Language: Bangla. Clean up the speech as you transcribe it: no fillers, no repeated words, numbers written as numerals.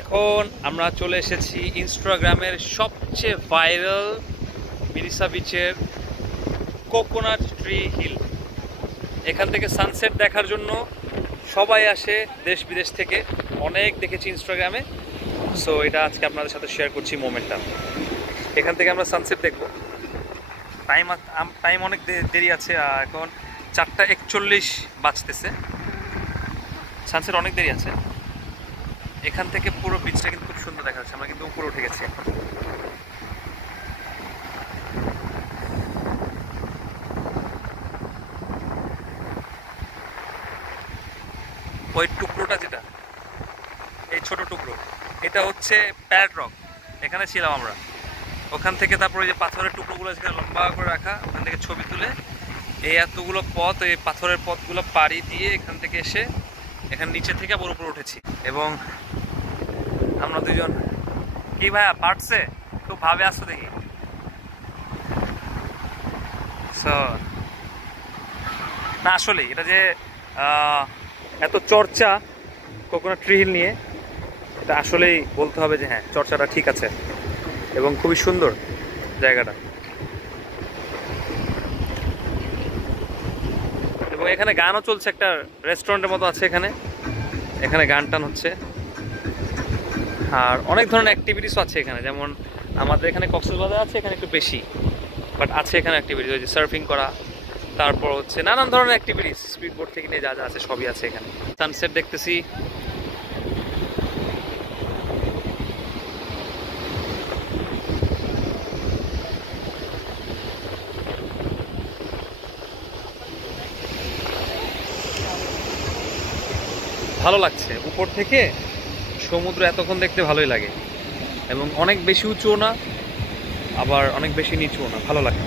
এখন আমরা চলে এসেছি ইনস্টাগ্রামের সবচেয়ে ভাইরাল মিরিসা বিচের কোকোনাট ট্রি হিল। এখান থেকে সানসেট দেখার জন্য সবাই আসে দেশ বিদেশ থেকে, অনেক দেখেছি ইনস্টাগ্রামে। সো এটা আজকে আপনাদের সাথে শেয়ার করছি মোমেন্টটা। এখান থেকে আমরা সানসেট দেখব। টাইম অনেক দেরি আছে, এখন 4:41 বাজতেছে। সানসেট অনেক দেরি আছে। এখান থেকে পুরো বিচটা কিন্তু খুব সুন্দর দেখা যাচ্ছে। আমরা কিন্তু উপরে উঠে গেছি এখন। ওই টুকরোটা যেটা, এই ছোট টুকরো, এটা হচ্ছে প্যাড রক। এখানে ছিলাম আমরা। ওখান থেকে তারপরে যে পাথরের টুকরোগুলো যেখানে লম্বা করে রাখা, ওখান থেকে ছবি তুলে এই এতগুলো পথ, এই পাথরের পথগুলো পাড়ি দিয়ে এখান থেকে এসে এখানে নিচে থেকে আবার উপরে উঠেছি। এবং আমরা দুজন, কি ভাইয়া পারছে? খুব ভাবে আসছো দেখি। না আসলে এটা যে এত চর্চা কোকোনাট ট্রি হিল নিয়ে, এটা আসলেই বলতে হবে যে হ্যাঁ, চর্চাটা ঠিক আছে এবং খুবই সুন্দর জায়গাটা। এবং এখানে গানও চলছে, একটা রেস্টুরেন্টের মতো আছে এখানে। এখানে গান টান হচ্ছে, আর অনেক ধরনের অ্যাক্টিভিটিসও আছে এখানে। যেমন আমাদের এখানে কক্সবাজার আছে, এখানে একটু বেশি, বাট আছে এখানে অ্যাক্টিভিটিস, ওই যে সার্ফিং করা, তারপর হচ্ছে নানান ধরনের অ্যাক্টিভিটিস, স্পিড বোট থেকে নিয়ে যা যা আছে সবই আছে এখানে। সানসেট দেখতেছি। ভালো লাগছে উপর থেকে সমুদ্র এতক্ষণ দেখতে ভালোই লাগে, এবং অনেক বেশি উঁচুও না, আবার অনেক বেশি নিচুও না, ভালো লাগে।